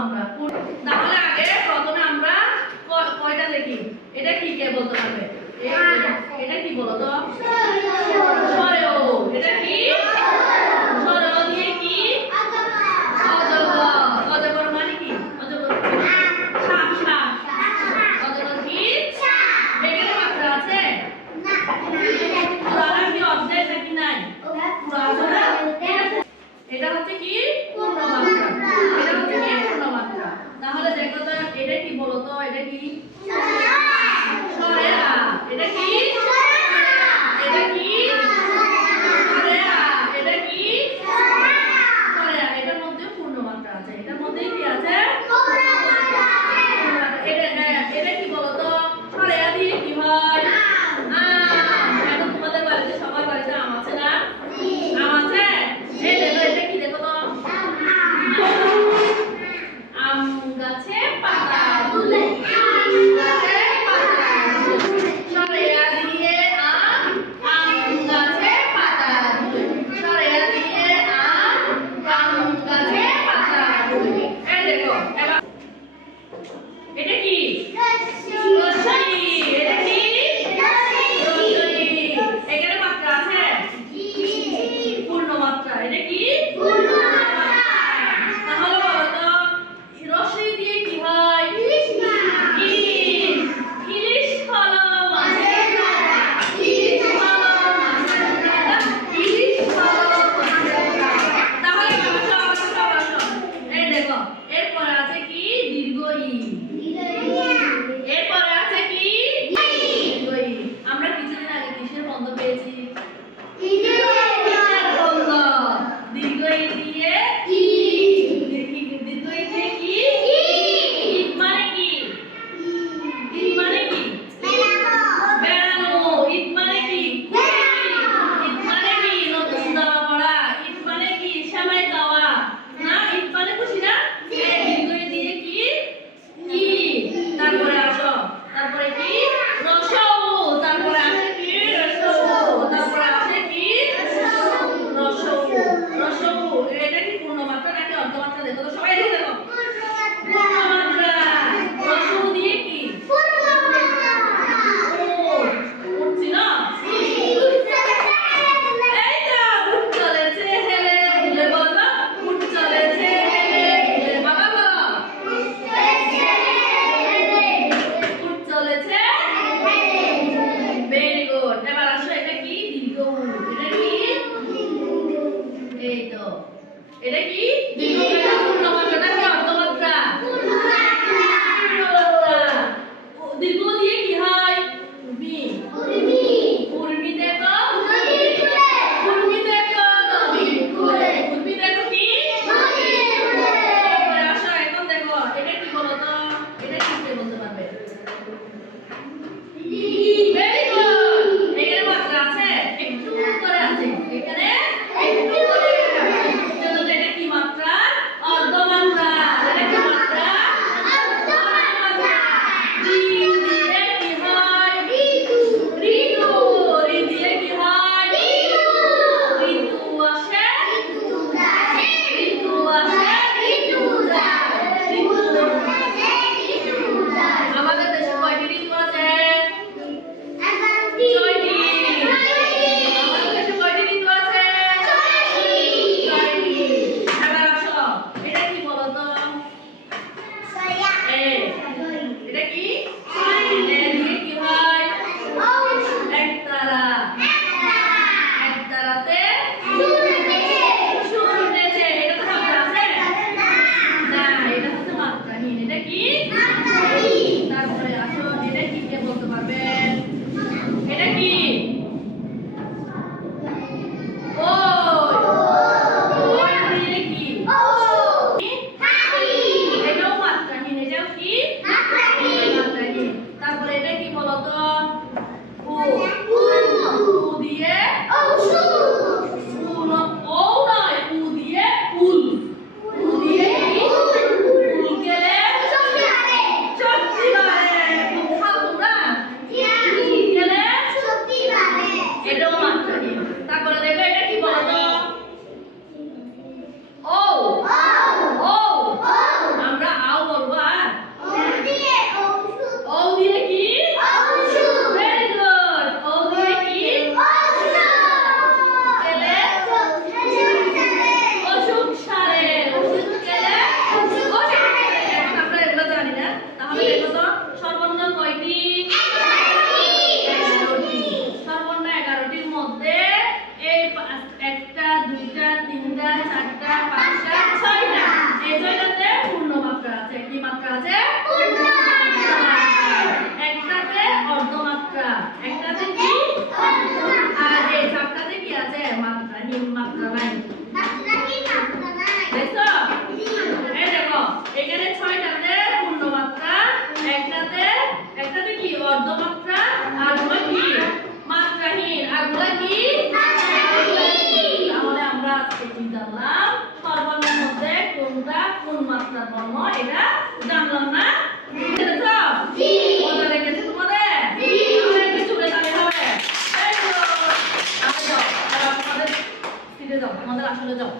মাত্রা। তাহলে আগে প্রথমে আমরা কয়টা দেখি, এটা কি কে বলতে পারবে? এটা কি বলো তো? স্বরে ও। এটা কি? স্বরে ও দিয়ে কি? অজগর। অজগর মানে কি? অজগর সাপ। সাপ। অজগর কি? এখানে মাত্রা আছে? পুরানা কি অধ্যায় নাকি নাই? পুরানা। এটা হচ্ছে কি? পূর্ণমাত্রা। এটা হচ্ছে কি? পূর্ণমাত্রা। তাহলে দেখো তো এটা কি বলো তো? এটা কি? স্বরে আ। এটা কি? এটা কি? স্বরে আ। মর্ম এটা জানলাম না? বুঝেছো? মজা লেগেছে তোমাদের? তাহলে একটু চলে তাহলে হবে। এই তো। আগে যাও, তোমাদের ফিরে যাও, তোমাদের আসলে যাও।